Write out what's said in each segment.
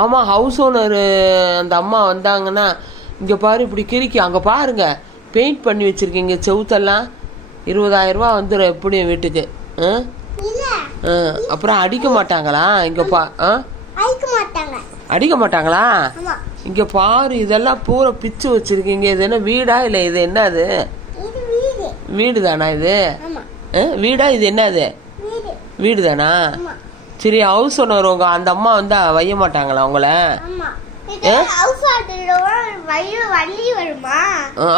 ஆமாம் house owner அந்த அம்மா வந்தாங்கன்னா இங்கே பாரு இப்படி கிறுக்கி அங்கே பாருங்க பெயிண்ட் பண்ணி வச்சுருக்கீங்க செவுத்தெல்லாம். இருபதாயிரம் ரூபா வந்துடும் எப்படியும் வீட்டுக்கு. ஆ? அப்புறம் அடிக்க மாட்டாங்களா? இங்கே பா ஆ? அடிக்க மாட்டாங்களா? இங்கே பாரு இதெல்லாம் பூரா பிச்சு வச்சுருக்கீங்க. இது என்ன வீடா? இல்லை இது என்னது இது வீடு. தானா இது? வீடா? இது என்னது வீடு. வீடு தானா சரி ஹவுஸ் ஓனர் உங்க அந்த அம்மா வந்தா வைய மாட்டாங்களா உங்கள?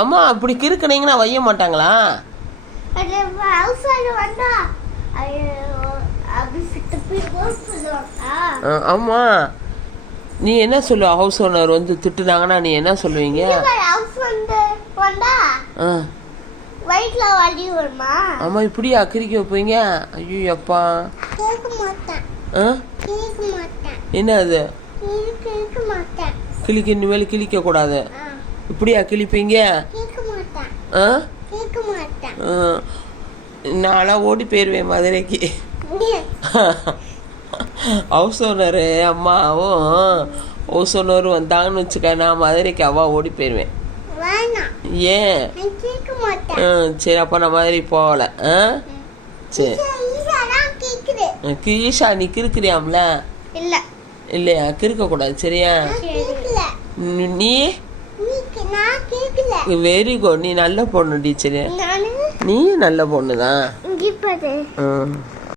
ஆமா. அப்படி கிறுக்குனீங்கன்னா வைய மாட்டாங்களா? ஆமா. நீ என்ன சொல்லுவ ஹவுஸ் ஓனர் வந்து திட்டுனாங்கன்னா நீ என்ன சொல்லுவீங்க? வயிற்றுல வலி வருமா? ஆமா இப்படியா கிறுக்கி வைப்பீங்க? ஐயோ அப்பா. கேட்க மாட்டேன். ஆ? என்ன அது கிளிக்க இனிமேல் கிழிக்க கூடாது. இப்படியா கிழிப்பீங்க ஆ? ஆ. நான்லாம் ஓடி போயிடுவேன் மதுரைக்கு. ஹவுஸ் ஓனரு அம்மாவும் ஹவுஸ் ஓனர் வந்தாங்கன்னு வச்சுக்க நான் மதுரைக்கு அவ்வா ஓடி போயிடுவேன் ஏன்? ஆ சரி அப்போ நான் மதுரை போகலை. ஆ? சரி. கீஷா நீ கிறுக்கிறியாம்ல? இல்ல. இல்லையா? கிறுக்கக்கூடாது சரியா? கேக்கல. நீ- வெரி குட் நீ நல்ல பொண்ணு டீச்சரு நானு? நீ நல்ல பொண்ணு தான்